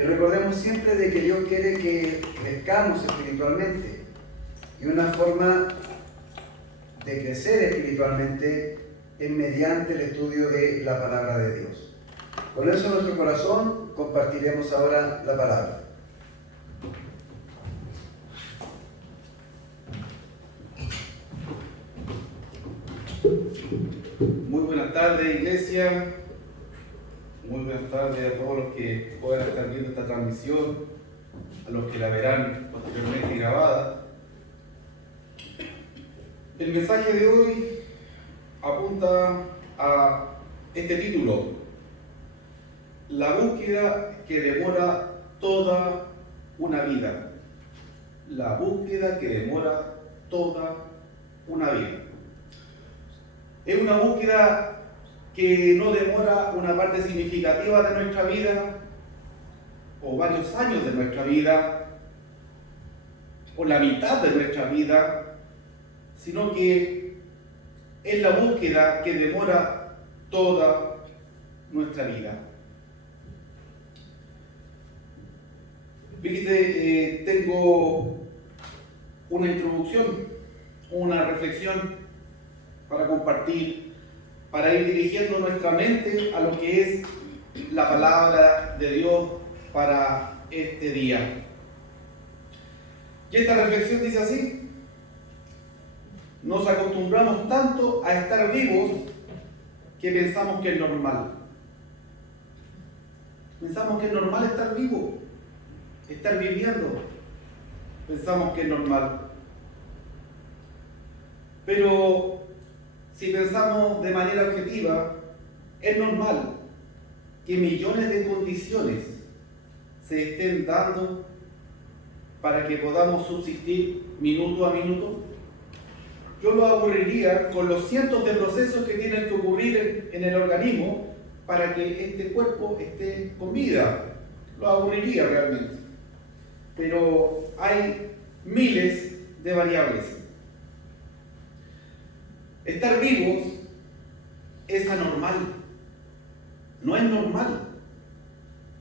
Y recordemos siempre de que Dios quiere que crezcamos espiritualmente. Y una forma de crecer espiritualmente es mediante el estudio de la palabra de Dios. Con eso en nuestro corazón compartiremos ahora la palabra. Muy buenas tardes, iglesia. Muy buenas tardes a todos los que puedan estar viendo esta transmisión, a los que la verán posteriormente grabada. El mensaje de hoy apunta a este título: la búsqueda que demora toda una vida. La búsqueda que demora toda una vida. Es una búsqueda que no demora una parte significativa de nuestra vida, o varios años de nuestra vida, o la mitad de nuestra vida, sino que es la búsqueda que demora toda nuestra vida. Fíjate, tengo una introducción, una reflexión para compartir, para ir dirigiendo nuestra mente a lo que es la palabra de Dios para este día. Y esta reflexión dice así: nos acostumbramos tanto a estar vivos que pensamos que es normal. Pensamos que es normal estar vivo, estar viviendo. Pensamos que es normal. Pero si pensamos de manera objetiva, es normal que millones de condiciones se estén dando para que podamos subsistir minuto a minuto. Yo lo aburriría con los cientos de procesos que tienen que ocurrir en el organismo para que este cuerpo esté con vida. Lo aburriría realmente. Pero hay miles de variables. Estar vivos es anormal. No es normal.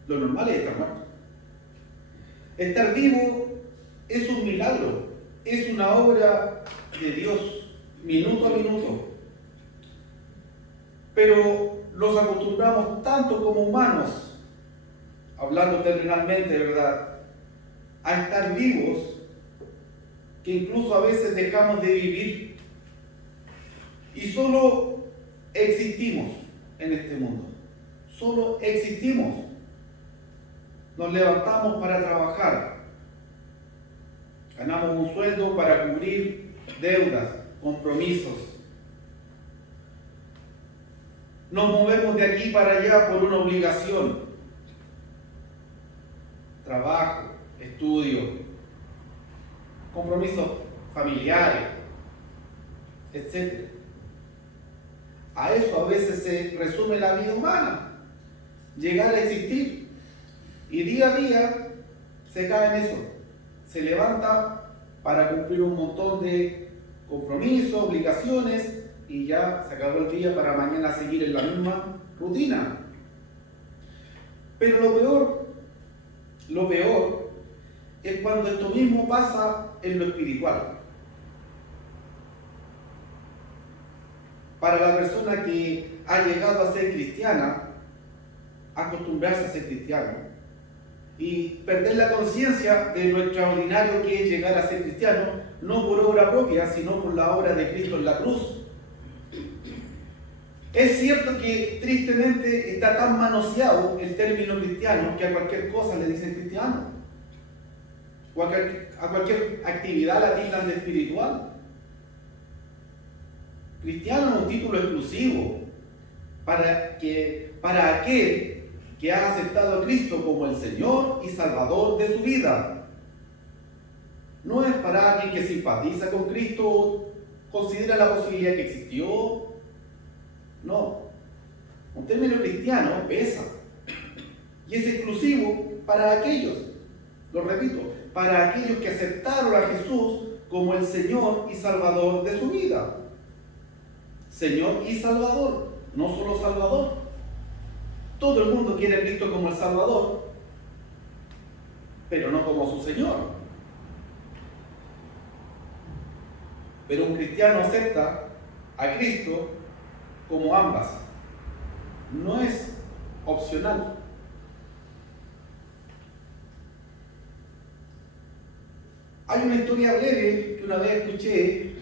Lo normal es estar muerto. Estar vivo es un milagro. Es una obra de Dios, minuto a minuto. Pero nos acostumbramos tanto como humanos, hablando terrenalmente, ¿verdad?, a estar vivos, que incluso a veces dejamos de vivir y solo existimos en este mundo. Solo existimos. Nos levantamos para trabajar. Ganamos un sueldo para cubrir deudas, compromisos. Nos movemos de aquí para allá por una obligación. Trabajo, estudio, compromisos familiares, etc. A eso a veces se resume la vida humana, llegar a existir. Y día a día se cae en eso, se levanta para cumplir un montón de compromisos, obligaciones, y ya se acabó el día para mañana seguir en la misma rutina. Pero lo peor es cuando esto mismo pasa en lo espiritual. Para la persona que ha llegado a ser cristiana, acostumbrarse a ser cristiano y perder la conciencia de lo extraordinario que es llegar a ser cristiano, no por obra propia, sino por la obra de Cristo en la cruz. Es cierto que tristemente está tan manoseado el término cristiano que a cualquier cosa le dicen cristiano, o a cualquier actividad la tildan de espiritual. Cristiano es un título exclusivo para aquel que ha aceptado a Cristo como el Señor y Salvador de su vida. No es para alguien que simpatiza con Cristo, considera la posibilidad que existió. No. Un término cristiano pesa y es exclusivo para aquellos, lo repito, para aquellos que aceptaron a Jesús como el Señor y Salvador de su vida. Señor y Salvador, no solo Salvador. Todo el mundo quiere a Cristo como el Salvador, pero no como su Señor. Pero un cristiano acepta a Cristo como ambas. No es opcional. Hay una historia breve que una vez escuché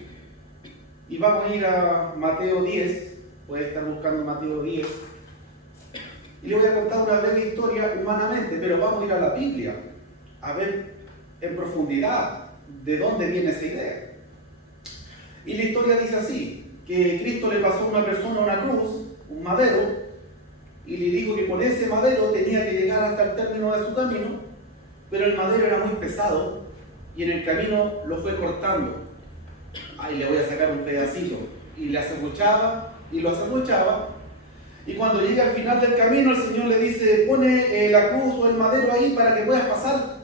y vamos a ir a Mateo 10, puede estar buscando Mateo 10, y le voy a contar una breve historia humanamente, pero vamos a ir a la Biblia a ver en profundidad de dónde viene esa idea. Y la historia dice así, que Cristo le pasó a una persona una cruz, un madero, y le dijo que con ese madero tenía que llegar hasta el término de su camino, pero el madero era muy pesado y en el camino lo fue cortando. Ahí le voy a sacar un pedacito. Y le acerruchaba y lo acerruchaba. Y cuando llega al final del camino, el Señor le dice, pone la cruz o el madero ahí para que puedas pasar.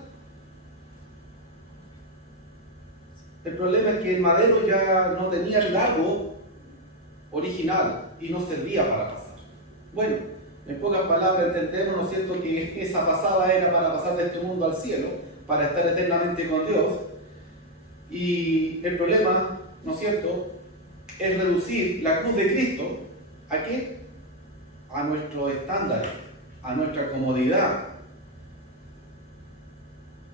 El problema es que el madero ya no tenía el largo original y no servía para pasar. Bueno, en pocas palabras entendemos, ¿no es cierto?, que esa pasada era para pasar de este mundo al cielo, para estar eternamente con Dios. Y el problema, ¿no es cierto?, es reducir la cruz de Cristo ¿a qué? A nuestro estándar, a nuestra comodidad,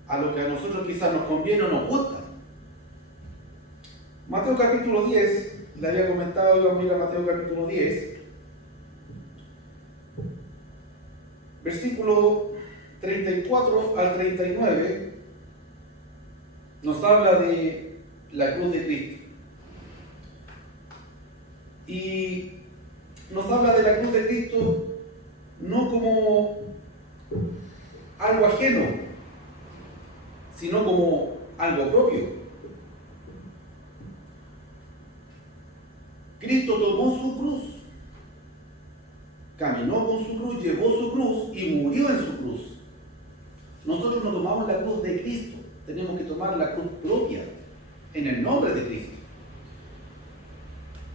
a lo que a nosotros quizás nos conviene o nos gusta. Mateo capítulo 10, le había comentado, íbamos a ir a Mateo capítulo 10, versículo 34 al 39, nos habla de la cruz de Cristo. Y nos habla de la cruz de Cristo no como algo ajeno, sino como algo propio. Cristo tomó su cruz, caminó con su cruz, llevó su cruz y murió en su cruz. Nosotros no tomamos la cruz de Cristo, tenemos que tomar la cruz propia, en el nombre de Cristo.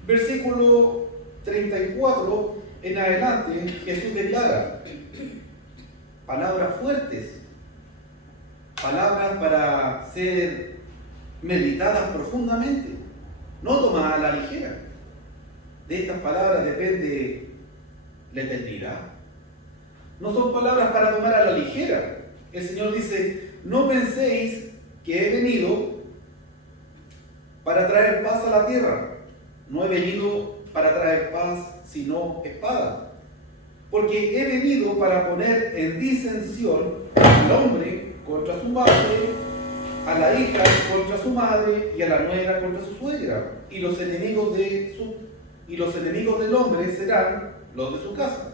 Versículo 34 en adelante, Jesús declara palabras fuertes, palabras para ser meditadas profundamente, no tomadas a la ligera. De estas palabras depende la eternidad. No son palabras para tomar a la ligera. El Señor dice, no penséis que he venido para traer paz a la tierra. No he venido para traer paz, sino espada. Porque he venido para poner en disensión al hombre contra su madre, a la hija contra su madre y a la nuera contra su suegra. Y los enemigos del hombre serán los de su casa.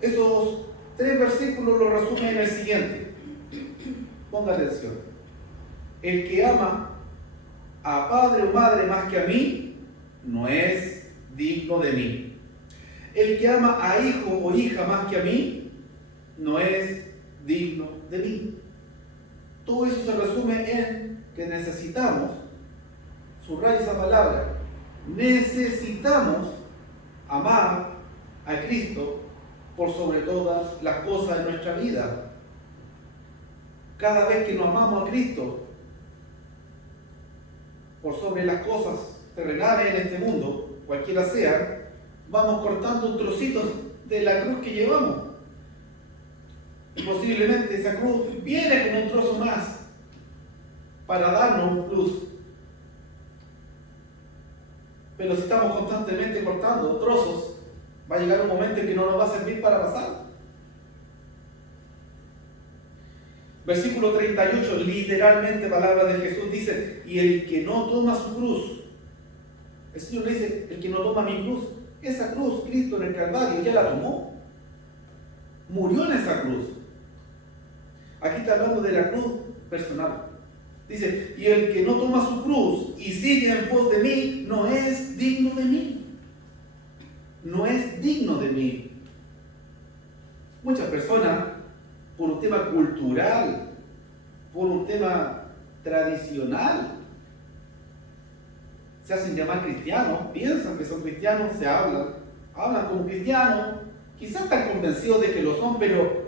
Esos 3 versículos los resumen en el siguiente. Ponga atención. El que ama a padre o madre más que a mí, no es digno de mí. El que ama a hijo o hija más que a mí, no es digno de mí. Todo eso se resume en que necesitamos, subraya esa palabra, necesitamos amar a Cristo por sobre todas las cosas de nuestra vida. Cada vez que nos amamos a Cristo por sobre las cosas terrenales en este mundo, cualquiera sea, vamos cortando un trocito de la cruz que llevamos. Y posiblemente esa cruz viene con un trozo más para darnos luz. Pero si estamos constantemente cortando trozos, va a llegar un momento en que no nos va a servir para pasar. Versículo 38, literalmente palabra de Jesús dice, y el que no toma su cruz, el Señor le dice, el que no toma mi cruz, esa cruz Cristo en el Calvario ya la tomó, murió en esa cruz. Aquí está hablando de la cruz personal. Dice, y el que no toma su cruz y sigue en pos de mí, no es digno de mí. No es digno de mí. Muchas personas, por un tema cultural, por un tema tradicional, se hacen llamar cristianos, piensan que son cristianos, se hablan como cristianos, quizás están convencidos de que lo son, pero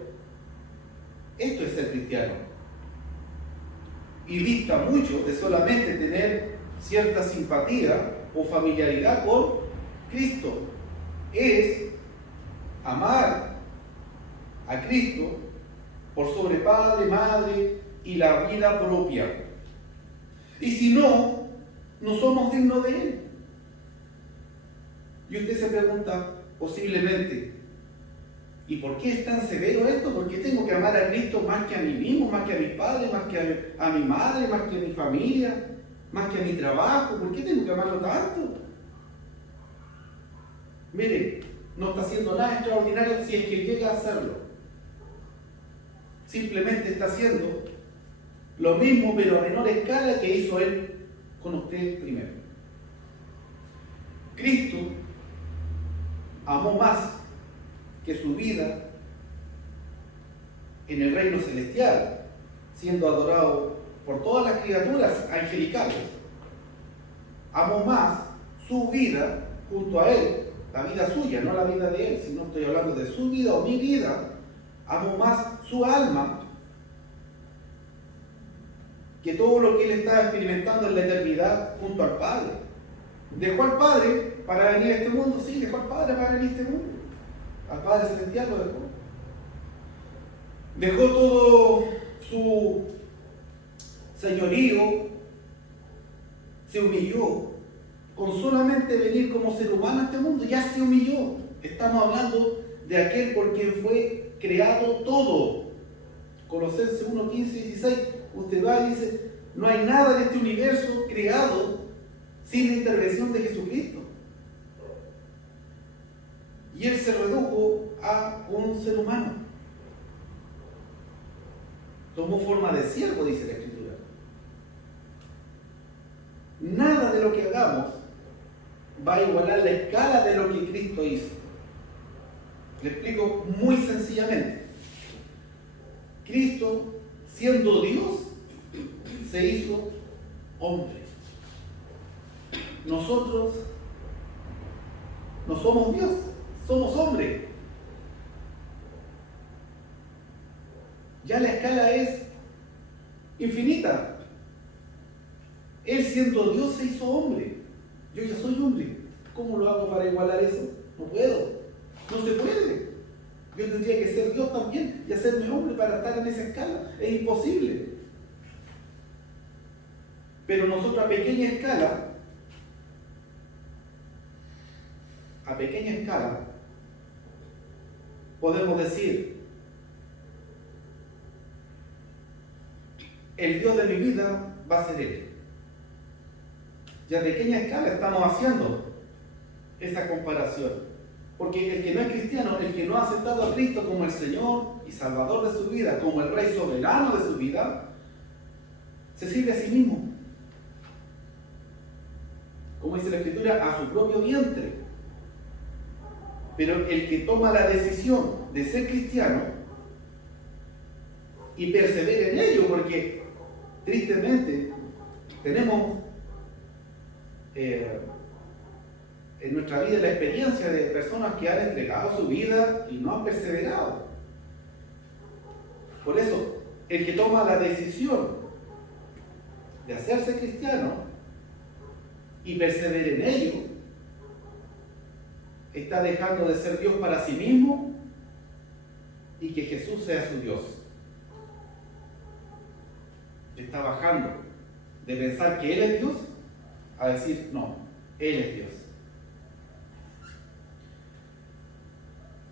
Esto es ser cristiano. Y dista mucho de solamente tener cierta simpatía o familiaridad con Cristo. Es amar a Cristo por sobre padre, madre y la vida propia. Y si no, no somos dignos de Él. Y usted se pregunta posiblemente, ¿y por qué es tan severo esto? ¿Por qué tengo que amar a Cristo más que a mí mismo, más que a mis padres, más que a mi madre, más que a mi familia, más que a mi trabajo? ¿Por qué tengo que amarlo tanto? Mire, no está haciendo nada extraordinario si es que llega a hacerlo. Simplemente está haciendo lo mismo, pero a menor escala que hizo Él con usted primero. Cristo amó más que su vida en el reino celestial, siendo adorado por todas las criaturas angelicales. Amó más su vida junto a Él, la vida suya, no la vida de Él, sino estoy hablando de su vida o mi vida. Amó más su alma que todo lo que Él estaba experimentando en la eternidad junto al Padre. Dejó al Padre para venir a este mundo, sí, dejó al Padre para venir a este mundo. Al Padre Celestial lo dejó. Dejó todo su señorío, se humilló. Con solamente venir como ser humano a este mundo, ya se humilló. Estamos hablando de aquel por quien fue creado todo. Colosenses 1, 15 y 16. Usted va y dice, no hay nada de este universo creado sin la intervención de Jesucristo. Y Él se redujo a un ser humano. Tomó forma de siervo, dice la Escritura. Nada de lo que hagamos va a igualar la escala de lo que Cristo hizo. Le explico muy sencillamente. Cristo, siendo Dios, se hizo hombre. Nosotros no somos Dios, somos hombre. Ya la escala es infinita. Él siendo Dios se hizo hombre. Yo ya soy hombre. ¿Cómo lo hago para igualar eso? No puedo. No se puede. Yo tendría que ser Dios también y hacerme hombre para estar en esa escala. Es imposible. Pero nosotros a pequeña escala, podemos decir, el Dios de mi vida va a ser Él. Y a pequeña escala estamos haciendo esa comparación. Porque el que no es cristiano, el que no ha aceptado a Cristo como el Señor y Salvador de su vida, como el Rey soberano de su vida, se sirve a sí mismo. Como dice la Escritura, a su propio vientre. Pero el que toma la decisión de ser cristiano y persevera en ello, porque tristemente tenemos en nuestra vida la experiencia de personas que han entregado su vida y no han perseverado. Por eso, el que toma la decisión de hacerse cristiano y persevera en ello, está dejando de ser Dios para sí mismo y que Jesús sea su Dios. Está bajando de pensar que Él es Dios a decir, no, Él es Dios.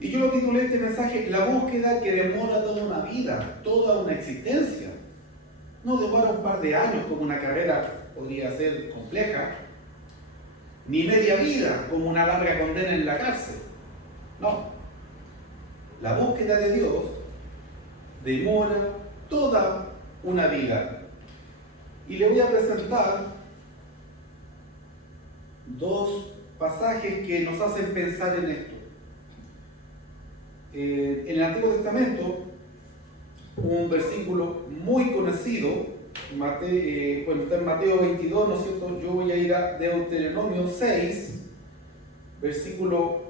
Y yo lo titulé este mensaje, la búsqueda que demora toda una vida, toda una existencia. No demora un par de años como una carrera podría ser compleja, ni media vida como una larga condena en la cárcel. No. La búsqueda de Dios demora toda una vida. Y le voy a presentar dos pasajes que nos hacen pensar en esto. En el Antiguo Testamento, un versículo muy conocido, está en Mateo 22, ¿no es cierto? Yo voy a ir a Deuteronomio 6, versículo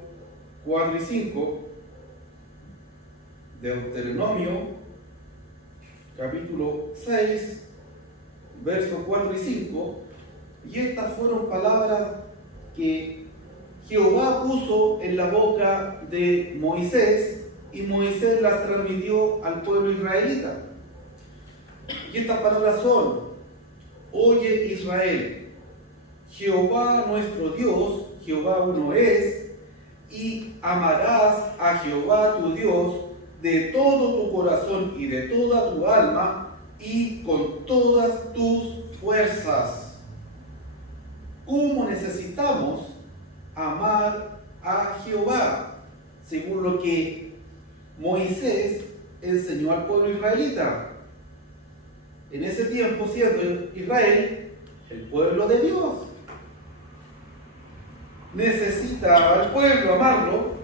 4 y 5. Deuteronomio capítulo 6, versos 4 y 5, y estas fueron palabras que Jehová puso en la boca de Moisés, y Moisés las transmitió al pueblo israelita. Y estas palabras son: oye Israel, Jehová nuestro Dios, Jehová uno es, y amarás a Jehová tu Dios de todo tu corazón y de toda tu alma y con todas tus fuerzas. ¿Cómo necesitamos amar a Jehová? Según lo que Moisés enseñó al pueblo israelita. En ese tiempo, siendo Israel el pueblo de Dios, necesita al pueblo amarlo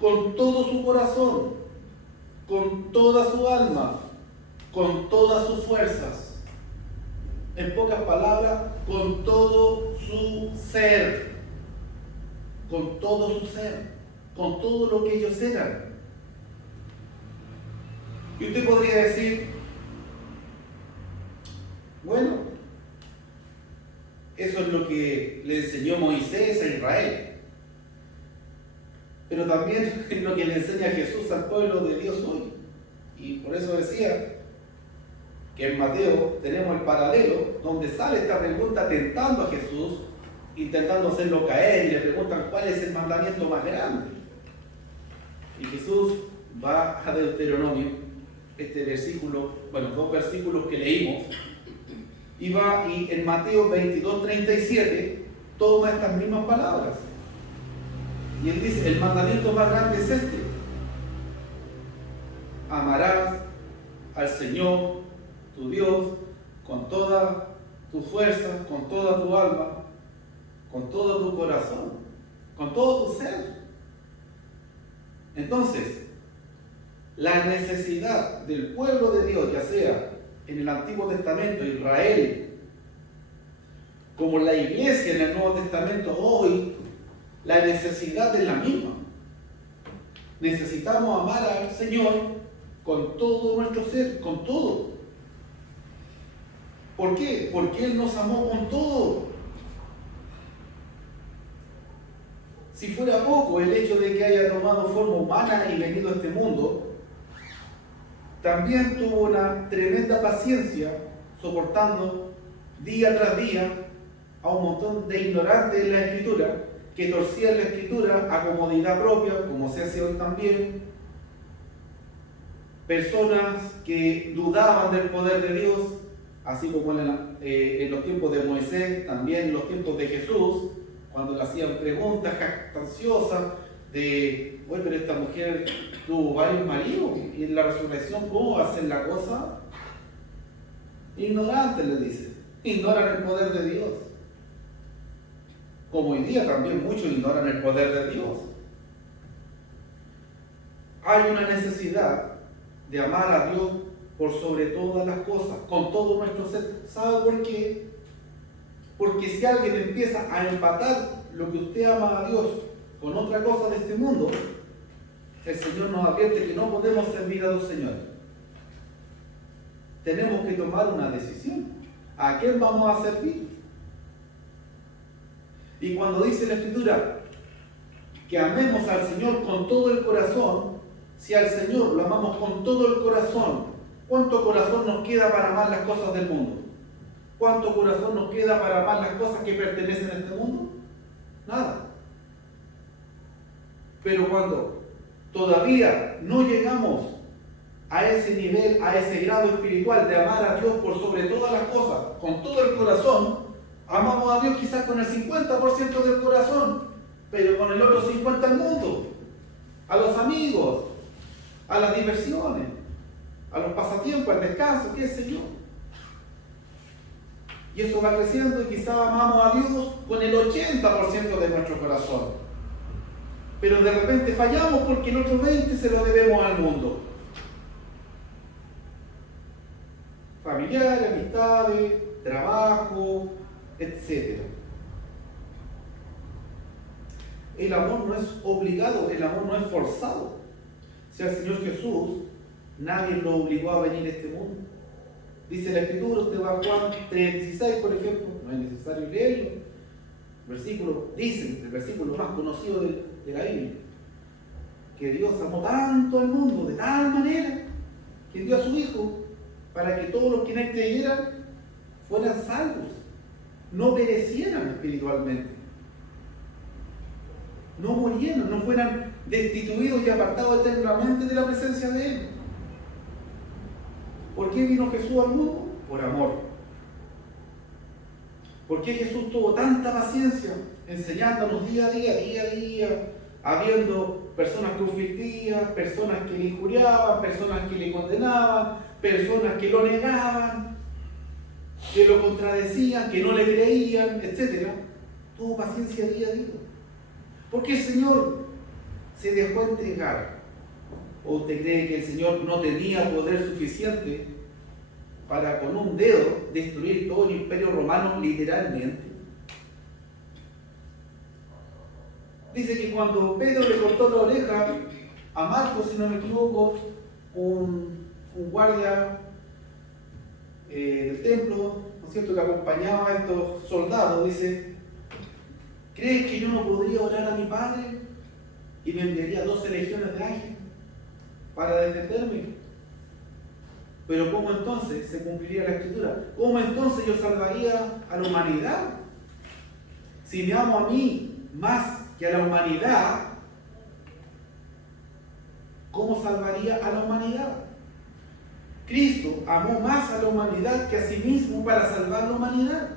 con todo su corazón, con toda su alma, con todas sus fuerzas. En pocas palabras, con todo su ser, con todo su ser, con todo lo que ellos eran. Y usted podría decir: bueno, eso es lo que le enseñó Moisés a Israel. Pero también es lo que le enseña Jesús al pueblo de Dios hoy. Y por eso decía que en Mateo tenemos el paralelo donde sale esta pregunta tentando a Jesús, intentando hacerlo caer, y le preguntan cuál es el mandamiento más grande. Y Jesús va a Deuteronomio, este versículo, bueno, 2 versículos que leímos, y en Mateo 22:37 toma estas mismas palabras. Y él dice: el mandamiento más grande es este: amarás al Señor tu Dios con toda tu fuerza, con toda tu alma, con todo tu corazón, con todo tu ser. Entonces, la necesidad del pueblo de Dios, ya sea en el Antiguo Testamento, Israel, como la iglesia en el Nuevo Testamento hoy, la necesidad es la misma. Necesitamos amar al Señor con todo nuestro ser, con todo. ¿Por qué? Porque Él nos amó con todo. Si fuera poco el hecho de que haya tomado forma humana y venido a este mundo, también tuvo una tremenda paciencia, soportando día tras día a un montón de ignorantes en la Escritura, que torcían la Escritura a comodidad propia, como se hace hoy también. Personas que dudaban del poder de Dios, así como en los tiempos de Moisés, también en los tiempos de Jesús, cuando le hacían preguntas jactanciosas de: oye, pero esta mujer tuvo varios maridos, y en la resurrección, ¿cómo va a ser la cosa? Ignorantes, le dice, ignoran el poder de Dios. Como hoy día también muchos ignoran el poder de Dios. Hay una necesidad de amar a Dios por sobre todas las cosas, con todo nuestro ser. ¿Sabe por qué? Porque si alguien empieza a empatar lo que usted ama a Dios con otra cosa de este mundo, el Señor nos advierte que no podemos servir a dos señores. Tenemos que tomar una decisión. ¿A quién vamos a servir? Y cuando dice la Escritura que amemos al Señor con todo el corazón, si al Señor lo amamos con todo el corazón, ¿cuánto corazón nos queda para amar las cosas del mundo? ¿Cuánto corazón nos queda para amar las cosas que pertenecen a este mundo? Nada. Pero cuando todavía no llegamos a ese nivel, a ese grado espiritual de amar a Dios por sobre todas las cosas, con todo el corazón, amamos a Dios quizás con el 50% del corazón, pero con el otro 50% al mundo, a los amigos, a las diversiones, a los pasatiempos, al descanso, qué sé yo. Y eso va creciendo, y quizás amamos a Dios con el 80% de nuestro corazón. Pero de repente fallamos porque el otro 20% se lo debemos al mundo. Familiares, amistades, trabajo, etc. El amor no es obligado, el amor no es forzado. O sea, el Señor Jesús Nadie lo obligó a venir a este mundo. Dice la Escritura, usted va a Juan 3:16, por ejemplo, no es necesario leerlo. Dice, el versículo más conocido de la Biblia, que Dios amó tanto al mundo, de tal manera, que dio a su Hijo, para que todos los que en él creyeran fueran salvos, no perecieran espiritualmente, no murieran, no fueran destituidos y apartados eternamente de la presencia de Él. ¿Por qué vino Jesús al mundo? Por amor. ¿Por qué Jesús tuvo tanta paciencia enseñándonos día a día, habiendo personas conflictivas, personas que le injuriaban, personas que le condenaban, personas que lo negaban, que lo contradecían, que no le creían, etc.? Tuvo paciencia día a día. Porque el Señor se dejó entregar. ¿O usted cree que el Señor no tenía poder suficiente para con un dedo destruir todo el imperio romano literalmente? Dice que cuando Pedro le cortó la oreja a Marcos, si no me equivoco, un guardia del templo, ¿no es cierto?, que acompañaba a estos soldados, dice: ¿crees que yo no podría orar a mi Padre y me enviaría 12 legiones de ángeles para defenderme? Pero ¿cómo entonces se cumpliría la Escritura? ¿Cómo entonces yo salvaría a la humanidad? Si me amo a mí más que a la humanidad, ¿cómo salvaría a la humanidad? Cristo amó más a la humanidad que a sí mismo para salvar la humanidad.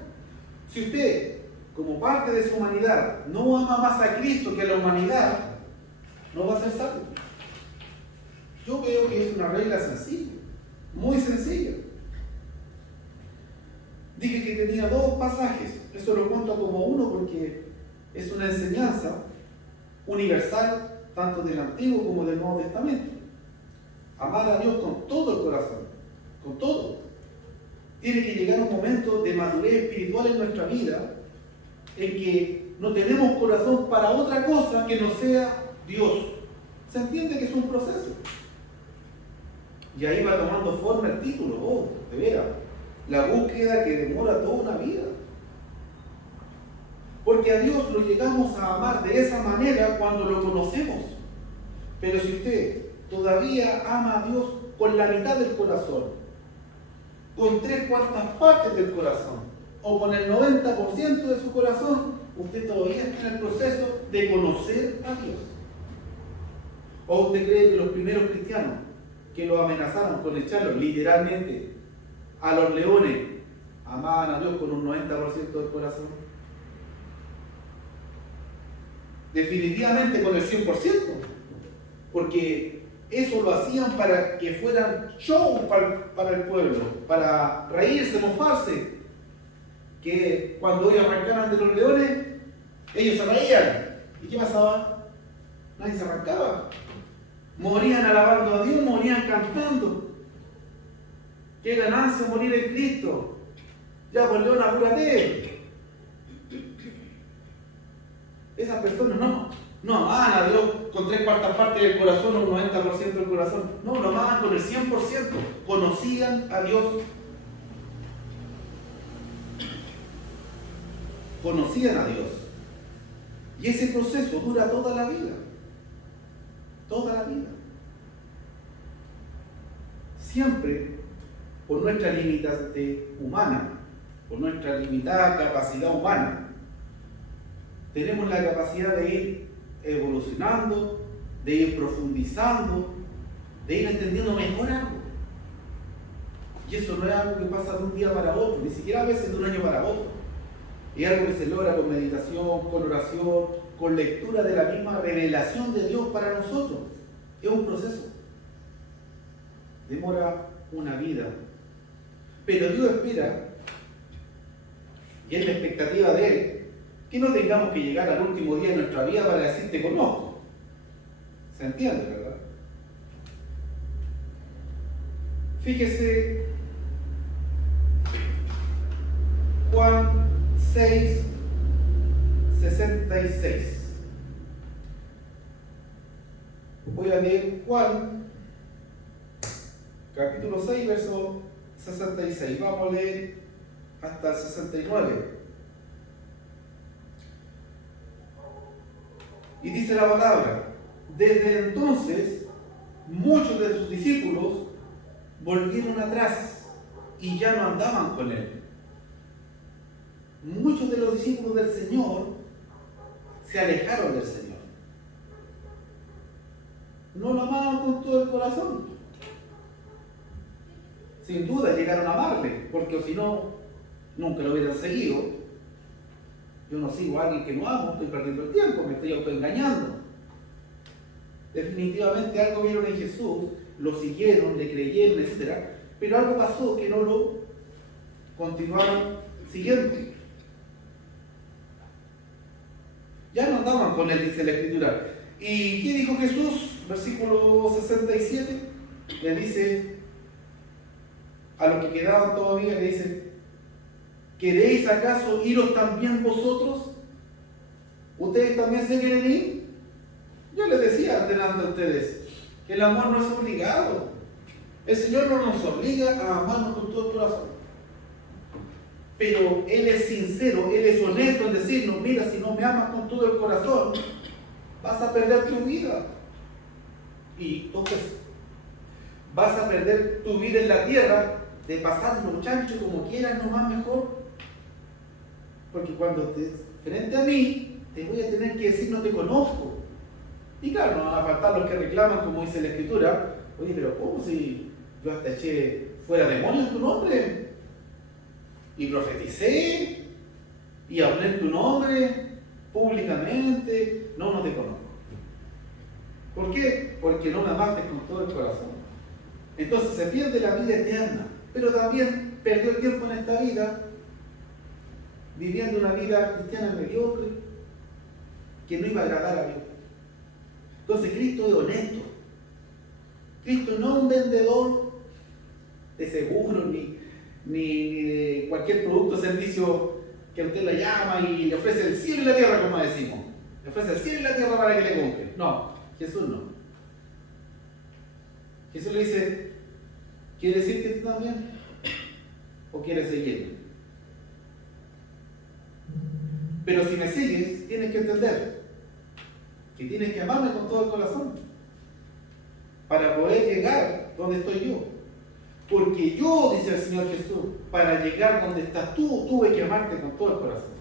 Si usted, como parte de su humanidad, no ama más a Cristo que a la humanidad, no va a ser salvo. Yo veo que es una regla sencilla, muy sencilla. Dije que tenía 2 pasajes, eso lo cuento como uno porque es una enseñanza universal, tanto del Antiguo como del Nuevo Testamento. Amar a Dios con todo el corazón, con todo. Tiene que llegar un momento de madurez espiritual en nuestra vida, en que no tenemos corazón para otra cosa que no sea Dios. ¿Se entiende que es un proceso? Y ahí va tomando forma el título, de veras, la búsqueda que demora toda una vida. Porque a Dios lo llegamos a amar de esa manera cuando lo conocemos. Pero si usted todavía ama a Dios con la mitad del corazón, con 3/4 partes del corazón, o con el 90% de su corazón, usted todavía está en el proceso de conocer a Dios. ¿O usted cree que los primeros cristianos que lo amenazaron con echarlo literalmente a los leones amaban a Dios con un 90% del corazón? Definitivamente con el 100%, porque eso lo hacían para que fueran show para el pueblo, para reírse, mofarse, que cuando ellos arrancaran de los leones, ellos se reían. ¿Y qué pasaba? Nadie se arrancaba. Morían alabando a Dios, morían cantando. ¡Qué ganancia morir en Cristo! Ya, pues león, apúrate. Esas personas no amaban a Dios con 3/4 partes del corazón o un 90% del corazón. No, lo amaban con el 100%. Conocían a Dios. Conocían a Dios. Y ese proceso dura toda la vida. Toda la vida. Siempre por nuestra limitante humana, por nuestra limitada capacidad humana, tenemos la capacidad de ir evolucionando, de ir profundizando, de ir entendiendo mejor algo. Y eso no es algo que pasa de un día para otro, ni siquiera a veces de un año para otro. Es algo que se logra con meditación, con oración, con lectura de la misma revelación de Dios para nosotros. Es un proceso. Demora una vida. Pero Dios espera, y es la expectativa de Él, que no tengamos que llegar al último día de nuestra vida para decir te conozco. ¿Se entiende, verdad? Fíjese, Juan 6:66. Voy a leer Juan capítulo 6, verso 66. Vamos a leer hasta el 69. Y dice la palabra: desde entonces muchos de sus discípulos volvieron atrás y ya no andaban con él. Muchos de los discípulos del Señor se alejaron del Señor. No lo amaban con todo el corazón. Sin duda llegaron a amarle, porque si no, nunca lo hubieran seguido. Yo no sigo a alguien que no amo, estoy perdiendo el tiempo, me estoy autoengañando. Definitivamente algo vieron en Jesús, lo siguieron, le creyeron, etc. Pero algo pasó que no lo continuaron siguiendo. Ya no andaban con él, dice la Escritura. ¿Y qué dijo Jesús? Versículo 67, le dice a los que quedaban todavía, le dice: ¿queréis acaso iros también vosotros? ¿Ustedes también se quieren ir? Yo les decía delante de ustedes que el amor no es obligado. El Señor no nos obliga a amarnos con todo el corazón. Pero Él es sincero, Él es honesto en decirnos: mira, si no me amas con todo el corazón, vas a perder tu vida. Y entonces vas a perder tu vida en la tierra, de pasar los chanchos como quieras, nomás mejor. Porque cuando estés frente a mí, te voy a tener que decir: no te conozco. Y claro, no van a faltar los que reclaman, como dice la Escritura: oye, pero ¿cómo si yo hasta eché fuera demonios en tu nombre? Y profeticé, y hablé en tu nombre, públicamente. No te conozco. ¿Por qué? Porque no me amaste con todo el corazón. Entonces se pierde la vida eterna, pero también perdió el tiempo en esta vida viviendo una vida cristiana mediocre que no iba a agradar a Dios. Entonces Cristo es honesto. Cristo no es un vendedor de seguros ni de cualquier producto o servicio que usted la llama y le ofrece el cielo y la tierra, como decimos. Le ofrece el cielo y la tierra para que le compre. No, Jesús no. Jesús le dice: ¿quieres decir que tú también? ¿O quieres seguirme? Pero si me sigues, tienes que entender que tienes que amarme con todo el corazón para poder llegar donde estoy yo. Porque yo, dice el Señor Jesús, para llegar donde estás tú, tuve que amarte con todo el corazón.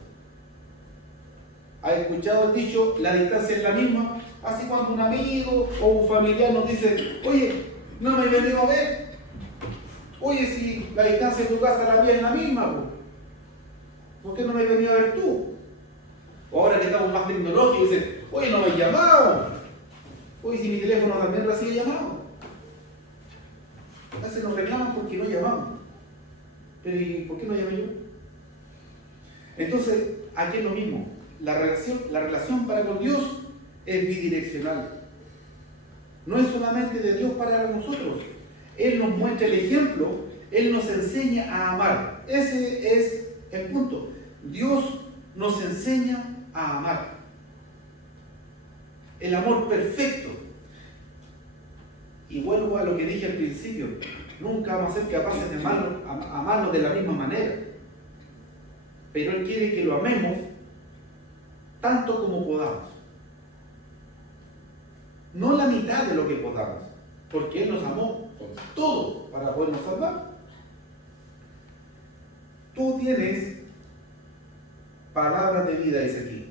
¿Has escuchado el dicho: la distancia es la misma? Así cuando un amigo o un familiar nos dice: oye, no me he venido a ver. Oye, si la distancia de tu casa la mía es la misma, ¿por qué no me he venido a ver tú? O ahora que estamos más tecnológicos, dicen: oye, no me has llamado. Oye, si mi teléfono también recibe llamado. A veces nos reclaman porque no llamamos. Pero ¿y por qué no llamé yo? Entonces, aquí es lo mismo. La relación para con Dios es bidireccional. No es solamente de Dios para nosotros. Él nos muestra el ejemplo, Él nos enseña a amar. Ese es el punto. Dios nos enseña a amar. El amor perfecto. Y vuelvo a lo que dije al principio: nunca vamos a ser capaces de amarlo de la misma manera. Pero Él quiere que lo amemos tanto como podamos. No la mitad de lo que podamos, porque Él nos amó con todo para podernos salvar. Tú tienes palabras de vida, dice aquí.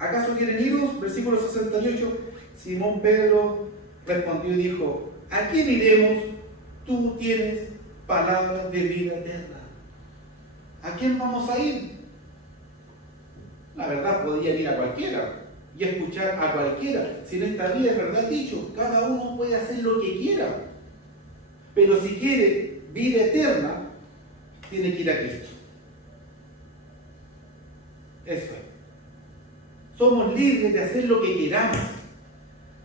¿Acaso quieren iros? Versículo 68. Simón Pedro respondió y dijo: ¿a quién iremos? Tú tienes palabras de vida eterna. ¿A quién vamos a ir? La verdad, podían ir a cualquiera y escuchar a cualquiera. Si en esta vida es verdad dicho, cada uno puede hacer lo que quiera. Pero si quiere vida eterna, tiene que ir a Cristo. Eso es. Somos libres de hacer lo que queramos.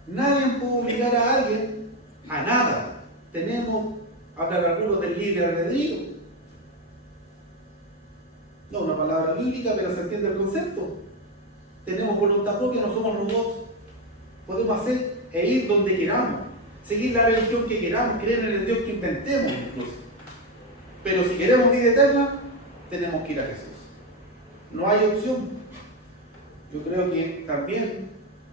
Nadie puede obligar a alguien a nada. Tenemos, hablar algunos del libre albedrío. No una palabra bíblica, pero se entiende el concepto. Tenemos voluntad propia, no somos robots. Podemos hacer e ir donde queramos. seguir la religión que queramos, creer en el Dios que inventemos incluso. Pero si queremos vida eterna, tenemos que ir a Jesús. No hay opción. Yo creo que también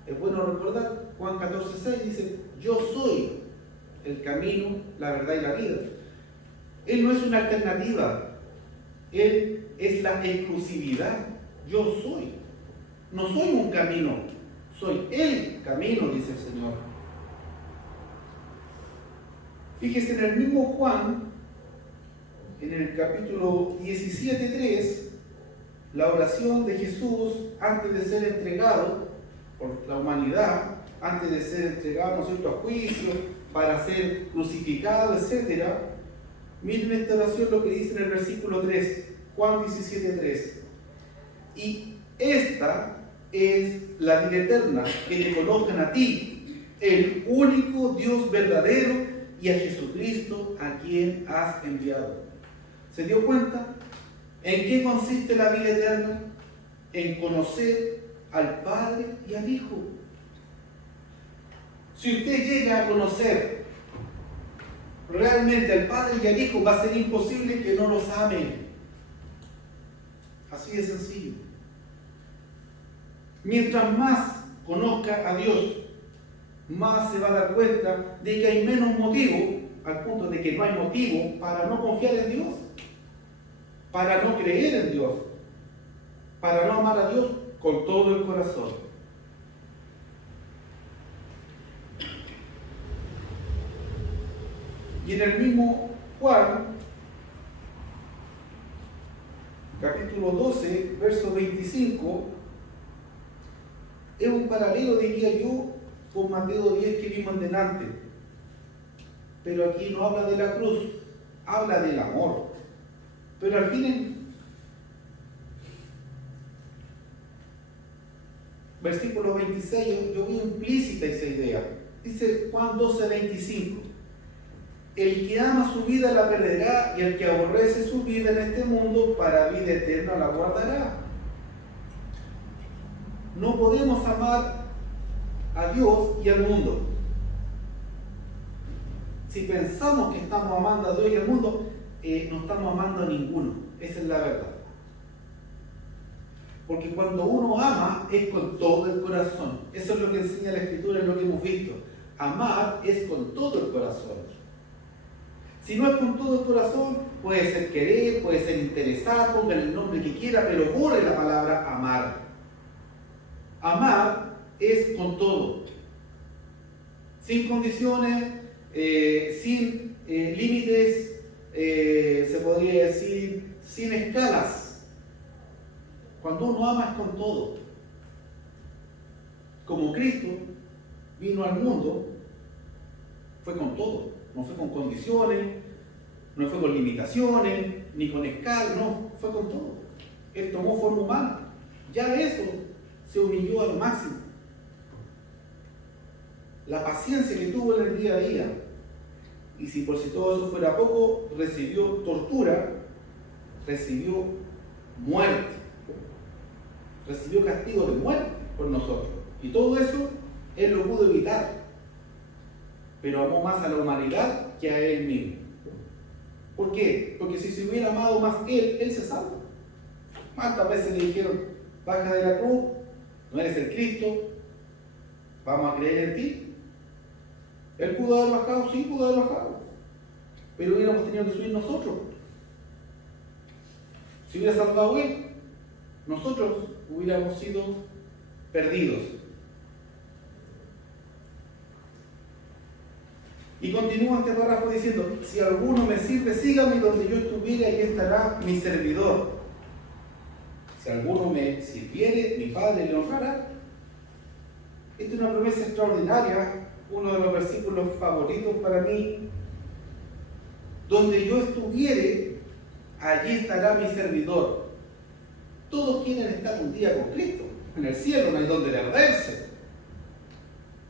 es bueno recordar, Juan 14:6 dice, yo soy el camino, la verdad y la vida. Él no es una alternativa, Él es la exclusividad. Yo soy. No soy un camino, soy el camino, dice el Señor. Fíjese en el mismo Juan, en el capítulo 17:3, la oración de Jesús antes de ser entregado por la humanidad, antes de ser entregado, ¿no es cierto?, a juicio, para ser crucificado, etc. Miren esta oración lo que dice en el versículo 3, Juan 17:3. Y esta es la vida eterna, que te conozcan a ti, el único Dios verdadero, y a Jesucristo a quien has enviado. ¿Se dio cuenta? ¿En qué consiste la vida eterna? En conocer al Padre y al Hijo. Si usted llega a conocer realmente al Padre y al Hijo, va a ser imposible que no los ame. Así de sencillo. Mientras más conozca a Dios, más se va a dar cuenta de que hay menos motivo, al punto de que no hay motivo para no confiar en Dios, para no creer en Dios, para no amar a Dios con todo el corazón. Y en el mismo Juan, capítulo 12, verso 25, es un paralelo, diría yo, con Mateo 10 que vimos delante. Pero aquí no habla de la cruz, habla del amor. Pero al fin, versículo 26, yo veo implícita esa idea. Dice Juan 12, 25. El que ama su vida la perderá, y el que aborrece su vida en este mundo, para vida eterna la guardará. No podemos amar a Dios y al mundo. Si pensamos que estamos amando a Dios y al mundo, no estamos amando a ninguno. Esa es la verdad. Porque cuando uno ama, es con todo el corazón. Eso es lo que enseña la Escritura, es lo que hemos visto. Amar es con todo el corazón. Si no es con todo el corazón, puede ser querer, puede ser interesar, pongan el nombre que quiera, pero borre la palabra amar. Amar es con todo. Sin condiciones, sin límites, se podría decir, sin escalas. Cuando uno ama es con todo. Como Cristo vino al mundo, fue con todo. No fue con condiciones, no fue con limitaciones, ni con escalas, no, fue con todo. Él tomó forma humana. Ya eso se humilló al máximo. La paciencia que tuvo en el día a día. Y si por si todo eso fuera poco, recibió tortura, recibió muerte, recibió castigo de muerte por nosotros. Y todo eso Él lo pudo evitar. Pero amó más a la humanidad que a Él mismo. ¿Por qué? Porque si se hubiera amado más que Él se salva. ¿Cuántas veces le dijeron, baja de la cruz, no eres el Cristo, vamos a creer en ti? Él pudo haber bajado, sí pudo haber bajado, pero hubiéramos tenido que subir nosotros. Si hubiera salvado Él, nosotros hubiéramos sido perdidos. Y continúa este párrafo diciendo, si alguno me sirve, sígame, y donde yo estuviera, ahí estará mi servidor. Si alguno me sirviere, mi Padre le honrará. Esta es una promesa extraordinaria, uno de los versículos favoritos para mí. Donde yo estuviere, allí estará mi servidor. Todos quieren estar un día con Cristo. En el cielo no hay donde perderse.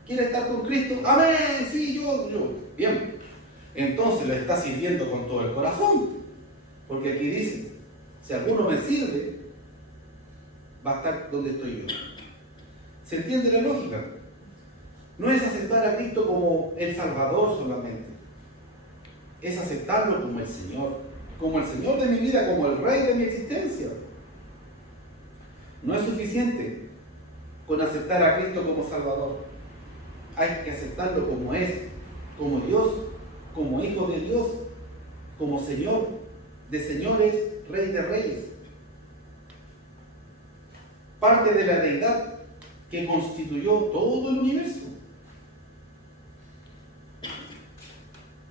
¿Quiere estar con Cristo? Amén, sí, yo. Bien. Entonces lo está sirviendo con todo el corazón. Porque aquí dice, si alguno me sirve, va a estar donde estoy yo. ¿Se entiende la lógica? No es aceptar a Cristo como el Salvador solamente. Es aceptarlo como el Señor de mi vida, como el Rey de mi existencia. No es suficiente con aceptar a Cristo como Salvador. Hay que aceptarlo como es, como Dios, como Hijo de Dios, como Señor de señores, Rey de reyes. Parte de la deidad que constituyó todo el universo.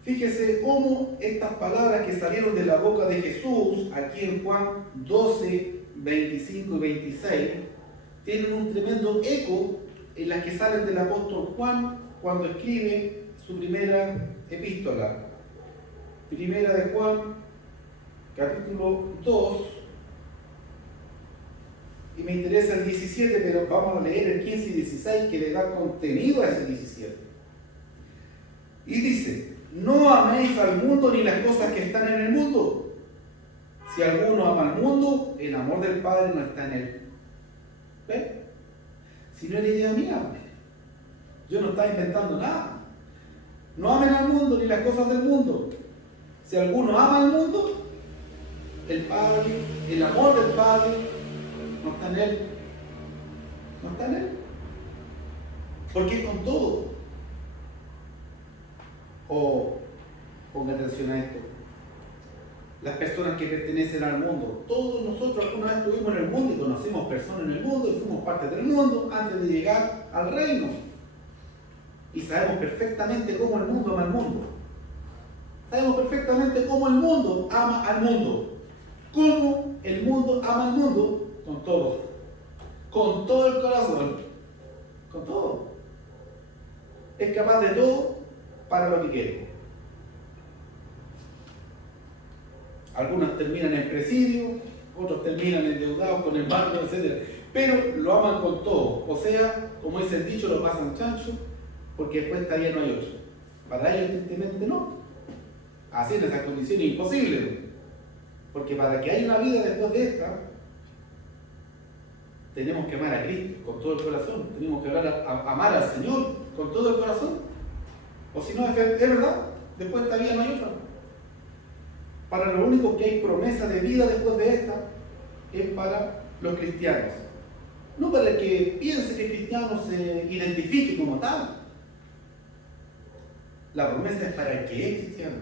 Fíjese cómo estas palabras que salieron de la boca de Jesús, aquí en Juan 12, 25 y 26, tienen un tremendo eco en las que salen del apóstol Juan cuando escribe su primera epístola. Primera de Juan, capítulo 2, y me interesa el 17, pero vamos a leer el 15 y 16 que le da contenido a ese 17. Y dice: no améis al mundo ni las cosas que están en el mundo. Si alguno ama al mundo, el amor del Padre no está en él. ¿Ve? Si no es la idea mía, yo no estaba inventando nada. No amen al mundo ni las cosas del mundo. Si alguno ama al mundo, el Padre, el amor del Padre no está en él. No está en él. Porque con todo. O pongan atención a esto. Las personas que pertenecen al mundo, todos nosotros alguna vez estuvimos en el mundo y conocimos personas en el mundo y fuimos parte del mundo antes de llegar al reino. Y sabemos perfectamente cómo el mundo ama al mundo. Sabemos perfectamente cómo el mundo ama al mundo. Cómo el mundo ama al mundo con todo. Con todo el corazón. Con todo. Es capaz de todo para lo que quiere. Algunos terminan en presidio, otros terminan endeudados con embargo, etc. Pero lo aman con todo. O sea, como dice el dicho, lo pasan chancho, porque después todavía no hay otro. Para ellos, evidentemente, no. Así en esa condición es imposible. Porque para que haya una vida después de esta, tenemos que amar a Cristo con todo el corazón. Tenemos que amar al Señor con todo el corazón. O si no, es verdad, después de esta vida no hay otra. Para lo único que hay promesa de vida después de esta es para los cristianos. No para el que piense que cristiano se identifique como tal. La promesa es para el que es cristiano.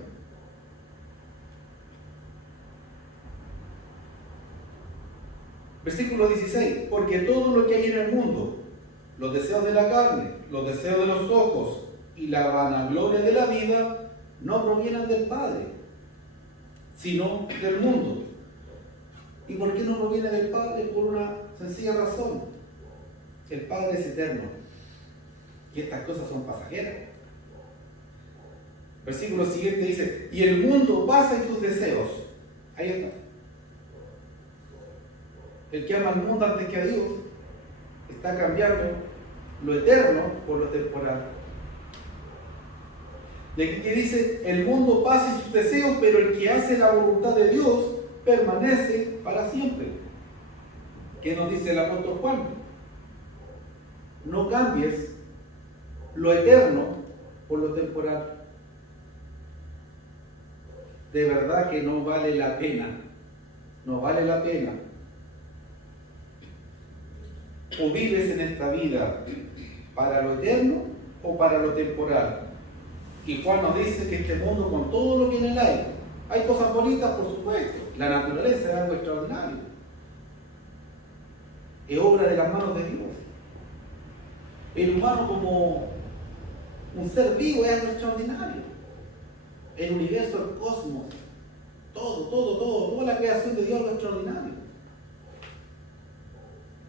Versículo 16. Porque todo lo que hay en el mundo, los deseos de la carne, los deseos de los ojos y la vanagloria de la vida, no provienen del Padre, sino del mundo. ¿Y por qué no proviene del Padre? Por una sencilla razón. El Padre es eterno y estas cosas son pasajeras. Versículo siguiente dice: y el mundo pasa en sus deseos. Ahí está. El que ama al mundo antes que a Dios está cambiando lo eterno por lo temporal. Y aquí que dice: el mundo pasa en sus deseos, pero el que hace la voluntad de Dios permanece para siempre. ¿Qué nos dice el apóstol Juan? No cambies lo eterno por lo temporal. De verdad que no vale la pena. No vale la pena. O vives en esta vida para lo eterno o para lo temporal. Y Juan nos dice que este mundo, con todo lo que en él hay cosas bonitas, por supuesto. La naturaleza es algo extraordinario. Es obra de las manos de Dios. El humano como un ser vivo es algo extraordinario. El universo, el cosmos, toda la creación de Dios es algo extraordinario.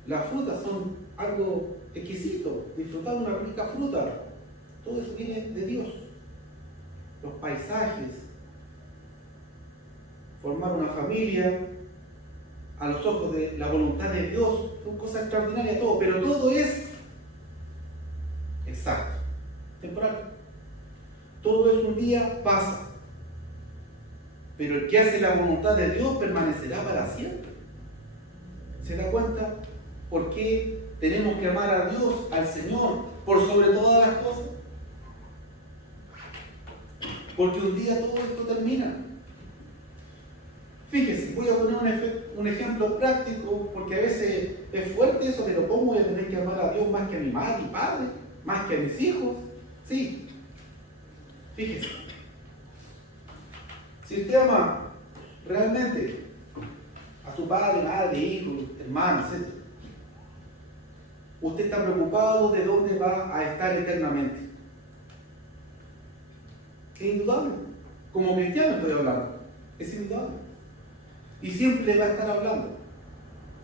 Las frutas son algo exquisito. Disfrutar de una rica fruta, todo eso viene de Dios. Los paisajes, formar una familia a los ojos de la voluntad de Dios, son cosas extraordinarias todo, pero todo es exacto, temporal. Todo es un día, pasa, pero el que hace la voluntad de Dios permanecerá para siempre. ¿Se da cuenta por qué tenemos que amar a Dios, al Señor, por sobre todas las cosas. Porque un día todo esto termina. Fíjese, voy a poner un ejemplo práctico, porque a veces es fuerte eso, pero ¿cómo voy a tener que amar a Dios más que a mi madre y padre? ¿Más que a mis hijos? Sí. Fíjese. Si usted ama realmente a su padre, madre, hijo, hermano, etc., usted está preocupado de dónde va a estar eternamente. Es indudable. Como cristiano estoy hablando. Es indudable. Y siempre le va a estar hablando.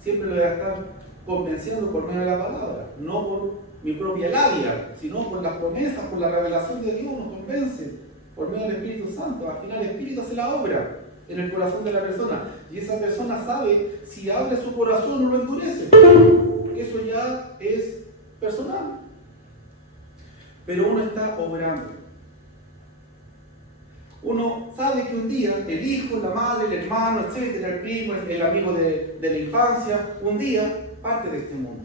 Siempre le va a estar convenciendo por medio de la palabra. No por mi propia labia, sino por las promesas, por la revelación de Dios nos convence. Por medio del Espíritu Santo. Al final el Espíritu hace la obra en el corazón de la persona. Y esa persona sabe si abre su corazón o lo endurece. Eso ya es personal. Pero uno está obrando. Uno sabe que un día el hijo, la madre, el hermano, etcétera, el primo, el amigo de la infancia, un día parte de este mundo.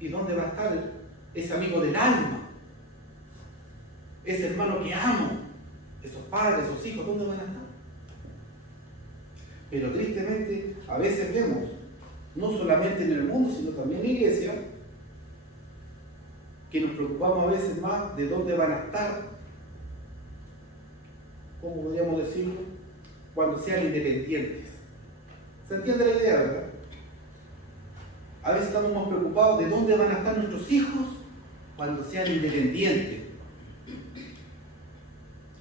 ¿Y dónde va a estar ese amigo del alma? Ese hermano que amo, esos padres, esos hijos, ¿dónde van a estar? Pero tristemente a veces vemos, no solamente en el mundo, sino también en la iglesia, que nos preocupamos a veces más de dónde van a estar, ¿cómo podríamos decirlo? Cuando sean independientes. ¿Se entiende la idea, verdad? A veces estamos más preocupados de dónde van a estar nuestros hijos cuando sean independientes.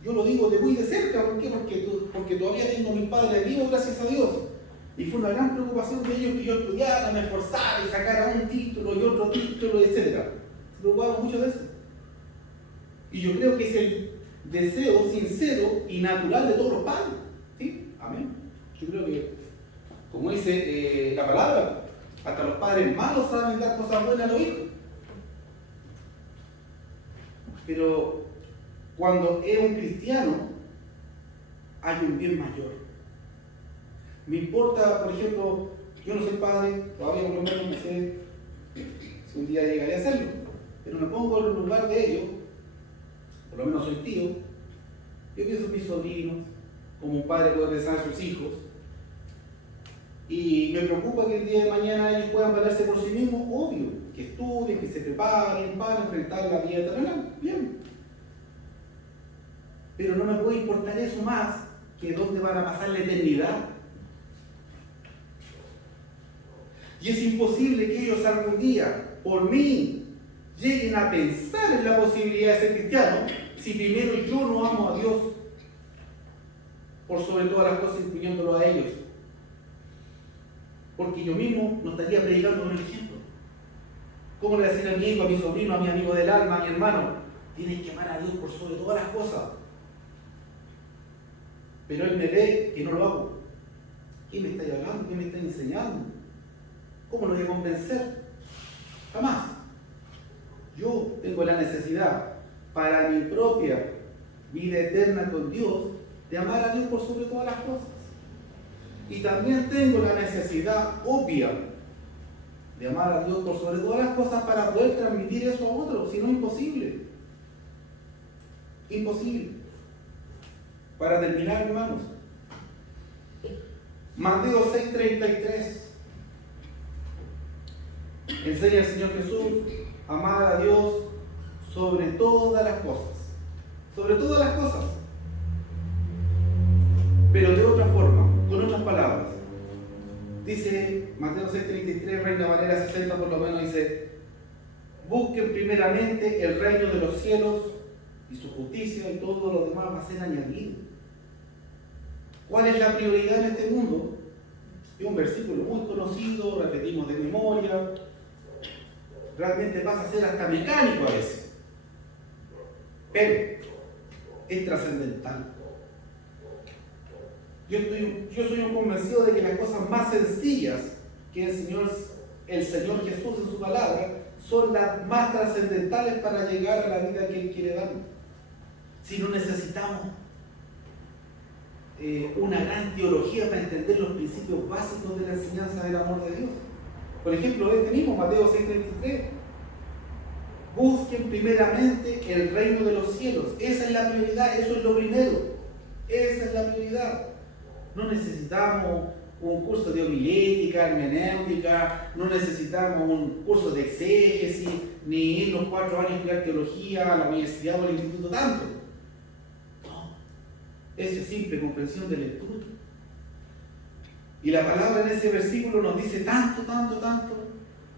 Yo lo digo de muy de cerca, ¿por qué? Porque todavía tengo a mis padres vivos, gracias a Dios. Y fue una gran preocupación de ellos que yo estudiara, me esforzara y sacara un título y otro título, etc. Se preocupaban mucho de eso. Y yo creo que es el deseo sincero y natural de todos los padres. ¿Sí? Amén. Yo creo que, como dice la palabra, hasta los padres malos saben dar cosas buenas a los hijos. Pero cuando es un cristiano, hay un bien mayor. Me importa, por ejemplo, yo no soy padre, todavía por lo menos no sé si un día llegaré a hacerlo, pero me pongo en el lugar de ellos, por lo menos soy tío, yo pienso en mis sobrinos, como un padre puede pensar en sus hijos, y me preocupa que el día de mañana ellos puedan valerse por sí mismos, obvio, que estudien, que se preparen para enfrentar la vida terrenal, bien. Pero no me puede importar eso más que dónde van a pasar la eternidad. Y es imposible que ellos algún día, por mí, lleguen a pensar en la posibilidad de ser cristiano si primero yo no amo a Dios por sobre todas las cosas, incluyéndolo a ellos. Porque yo mismo no estaría predicando con el ejemplo. ¿Cómo le decir a mi hijo, a mi sobrino, a mi amigo del alma, a mi hermano? Tienes que amar a Dios por sobre todas las cosas. Pero él me ve que no lo hago. ¿Qué me está hablando? ¿Qué me está enseñando? ¿Cómo lo voy a convencer? Jamás. Yo tengo la necesidad para mi propia vida eterna con Dios de amar a Dios por sobre todas las cosas. Y también tengo la necesidad obvia de amar a Dios por sobre todas las cosas para poder transmitir eso a otros, si no es imposible. Imposible. Para terminar, hermanos, Mateo 6:33 enseña el Señor Jesús a amar a Dios sobre todas las cosas. Sobre todas las cosas. Pero de otra forma, con otras palabras. Dice Mateo 6:33, Reina Valera 60 por lo menos, dice: busquen primeramente el reino de los cielos y su justicia, y todo lo demás va a ser añadido. ¿Cuál es la prioridad en este mundo? Es un versículo muy conocido, repetimos de memoria, realmente pasa a ser hasta mecánico a veces, pero es trascendental. Yo soy un convencido de que las cosas más sencillas que enseñó el Señor Jesús en su palabra son las más trascendentales para llegar a la vida que Él quiere darnos. Si no necesitamos una gran teología para entender los principios básicos de la enseñanza del amor de Dios. Por ejemplo, este mismo, Mateo 6:33. Busquen primeramente el reino de los cielos. Esa es la prioridad, eso es lo primero. Esa es la prioridad. No necesitamos un curso de homilética, hermenéutica, no necesitamos un curso de exégesis, ni ir los 4 años a estudiar teología a la universidad o al instituto tanto. No, eso es simple comprensión del estudio. Y la palabra en ese versículo nos dice tanto,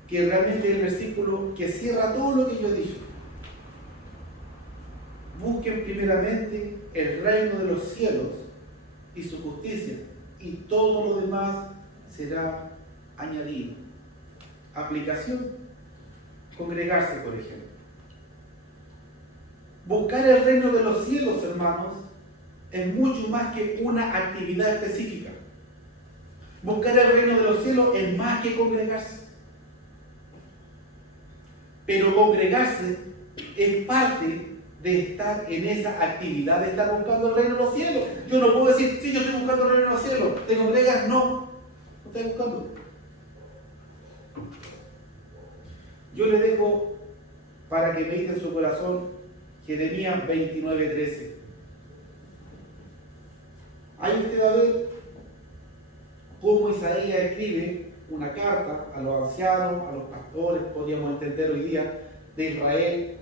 que realmente es el versículo que cierra todo lo que yo he dicho. Busquen primeramente el reino de los cielos y su justicia, y todo lo demás será añadido. Aplicación: congregarse, por ejemplo. Buscar el reino de los cielos, hermanos, es mucho más que una actividad específica. Buscar el reino de los cielos es más que congregarse. Pero congregarse es parte de estar en esa actividad de estar buscando el reino de los cielos. Yo no puedo decir, sí, yo estoy buscando el reino de los cielos. ¿Te congregas? No, no estás buscando. Yo le dejo para que medite en su corazón Jeremías 29:13. Ahí usted va a ver cómo Isaías escribe una carta a los ancianos, a los pastores, podríamos entender hoy día, de Israel,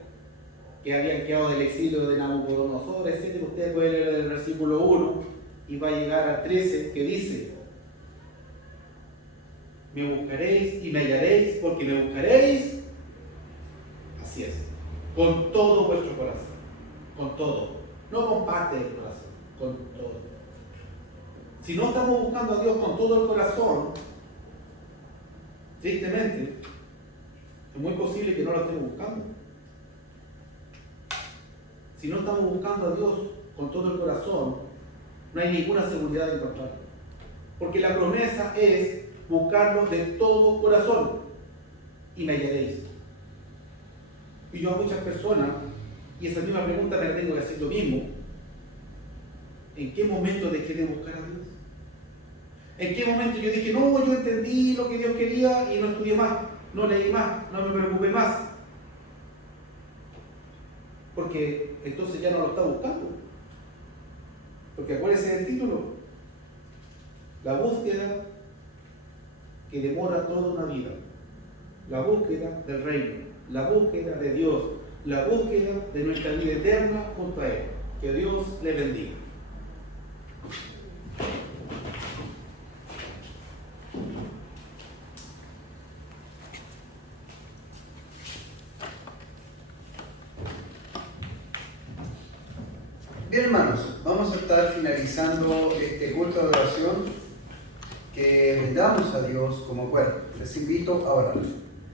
que habían quedado del exilio de Nabucodonosor, etc. Usted puede leer el versículo 1 y va a llegar al 13, que dice: me buscaréis y me hallaréis, porque me buscaréis, así es, con todo vuestro corazón, con todo, no con parte del corazón, con todo. Si no estamos buscando a Dios con todo el corazón, tristemente, es muy posible que no lo estemos buscando. Si no estamos buscando a Dios con todo el corazón, no hay ninguna seguridad de encontrarlo. Porque la promesa es buscarlo de todo corazón y me hallaréis. Y yo a muchas personas, y esa misma pregunta me la tengo que hacer yo mismo: ¿en qué momento dejé de buscar a Dios? ¿En qué momento yo dije, no, yo entendí lo que Dios quería y no estudié más, no leí más, no me preocupé más? Porque entonces ya no lo está buscando. Porque acuérdense del título: la búsqueda que demora toda una vida, la búsqueda del reino, la búsqueda de Dios, la búsqueda de nuestra vida eterna junto a Él. Que Dios le bendiga. Bien, hermanos, vamos a estar finalizando este culto de oración que le damos a Dios como cuerpo. Les invito a orar.